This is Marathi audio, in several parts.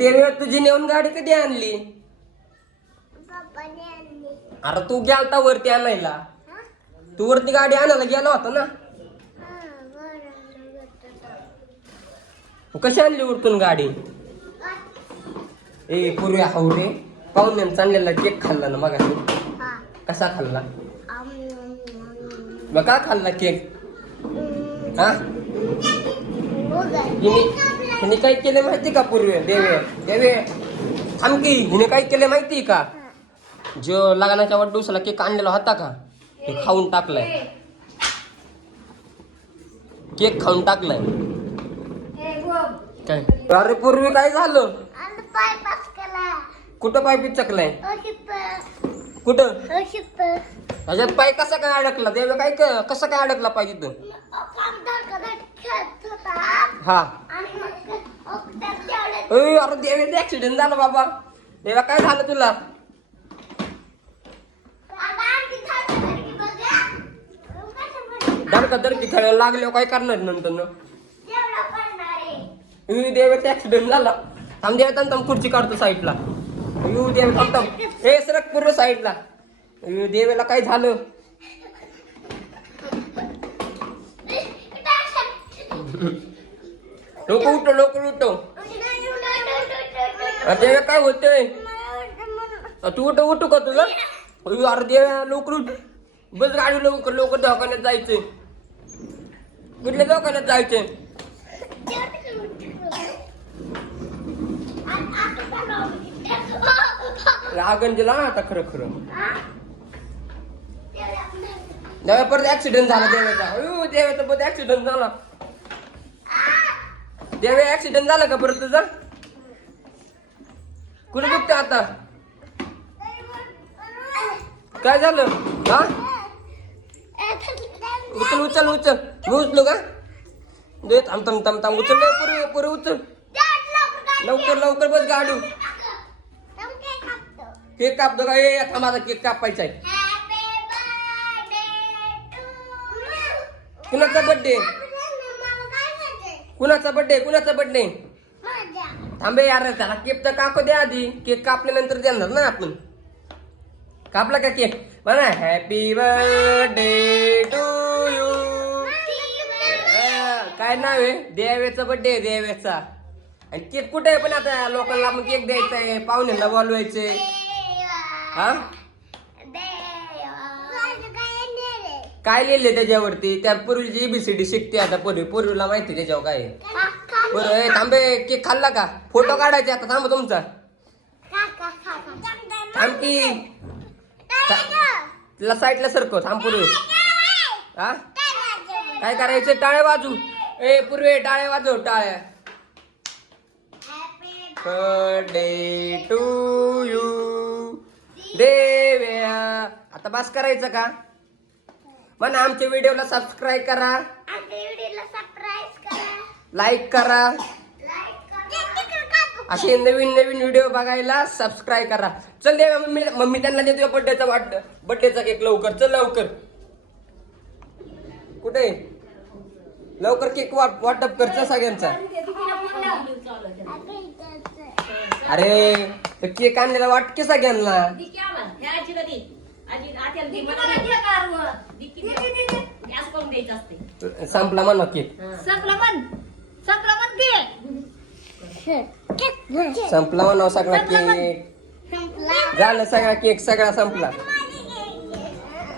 देवी तुझी नेऊन गाडी कधी आणली? अरे तू गेलता वरती आणायला. तू वरती गाडी आणायला गेला होता ना. कशी आणली वरतून गाडी? ए पूर्वी हावरे पाहुण्यानं चाललेला केक खाल्ला ना मग. कसा खाल्ला? मग का खाल्ला केक? हा हिने काय केले माहिती का पूर्वी? देवे देवे थांबकी. हिने काय केले माहिती का? जो लग्नाच्या वाढदिवसाला केक आणलेला होता का ते खाऊन टाकलाय. केक खाऊन टाकलाय. काय अरे पूर्वी काय झालं? कुठं पाय पिचकलाय? कुठं? ह्याच्यात पाय कसा काय अडकला? देवे काय कसा काय अडकला पाय तिथं? हा अरे देवे ऍक्सिडेंट झाला बाबा. देवा काय झालं तुला? धडकी खेळायला लागले काय करणार नंतर? देवाचा ऍक्सिडेंट झाला. थांब देवा थांब खुर्ची काढतो साईडला. देव थांब हे सरक पूर्ण साईडला. देवेला काय झालं? लोक उठो लोक उठो. देवा काय होतंय? तू उठू का तुला? अरे देवा लवकर उठ. बस गाडी लवकर लवकर दवाखान्यात जायचंय. कुठल्या दवाखान्यात जायचंय? रागंजला आता खरं खरं देवा परत ऍक्सिडेंट झाला देवाचा. देवाचा परत ऍक्सिडेंट झाला. देवा ऍक्सिडेंट झाला का परत तुझा? कुठे दुखते आता? काय झालं? हा उचल उचल उचल. मी उचलू का? दे थांब थांब थांब थांब. उचल पुरे पुरे उचल लवकर लवकर. बस गाडी. केक कापतो का? आता माझा केक कापायचा आहे. कुणाचा बर्थडे? कुणाचा बर्थडे? कुणाचा बर्थडे? थांबे यार त्याला केक तर कापू दे आधी. केक कापल्यानंतर देणार ना आपण. कापला का केक? म्हणा हॅपी बर्थडे टू यू. काय नाव आहे? देवेचा बर्थडे आहे देवेचा. आणि केक कुठे आहे पण आता? लोकांना आपण केक द्यायचा आहे. पाहुण्यांना बोलवायचे. हा काय लिहिले त्याच्यावरती? त्या पूर्वीची ABCD शिकते आता. पूर्वीला माहिती त्याच्यावर काय आहे. थांबे केक खाल्ला का? फोटो काढायचे आता. थांब तुमचा. थांब की तिला साईडला सरकव. थांब पूर्वी. हा काय करायचं? टाळ्या वाजू. ए पूर्वी टाळ्या वाजव. टाळ्या. बर्थडे टू यू देव्या. आता बस करायचं का? म्हणा आमच्या व्हिडिओला सबस्क्राईब करा. लाईक करा. असे नवीन नवीन व्हिडिओ बघायला सबस्क्राईब करा. चल दे मम्मी त्यांना देतो बर्थडेचा केक. लवकर चल लवकर. कुठे? लवकर केक वाटप करचा सगळ्यांचा. अरे केक आणलेला वाटके सगळ्यांना. संपला म्हणा केक. संपला म्हणा सगळा केक. झालं सगळा केक सगळा संपला.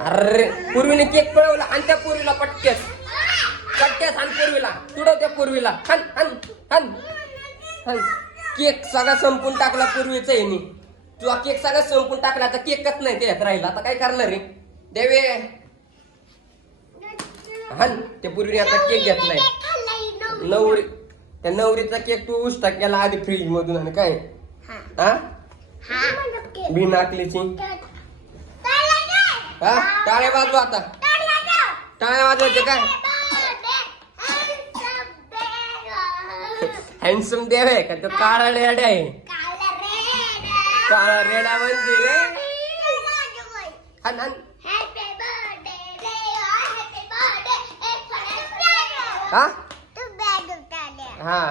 अरे पूर्वीने केक पळवला. आणि त्या पूर्वीला पटक्यास पटक्यास आणि पूर्वीला तुडव. त्या पूर्वीला हन हन हन हन. केक सगळा संपून टाकला पूर्वीचा आहे. तुझा केक सगळा संपून टाकला. आता केकच नाही त्याच्यात राहिला. आता काय करणार रे देवे? हन त्या पूर्वीने आता केक घेतलाय. नवरी त्या नवरीचा केक तू उष्टा केला आधी फ्रीज मधून. आणि काय हा बिन आकलीची. हा टाळ्या वाजवा आता. टाळ्या वाजवायचे काय? हँडसम देव आहे का? तो काळा रेडा आहे. काळा रेडा म्हणते रे. हन हन. हा हा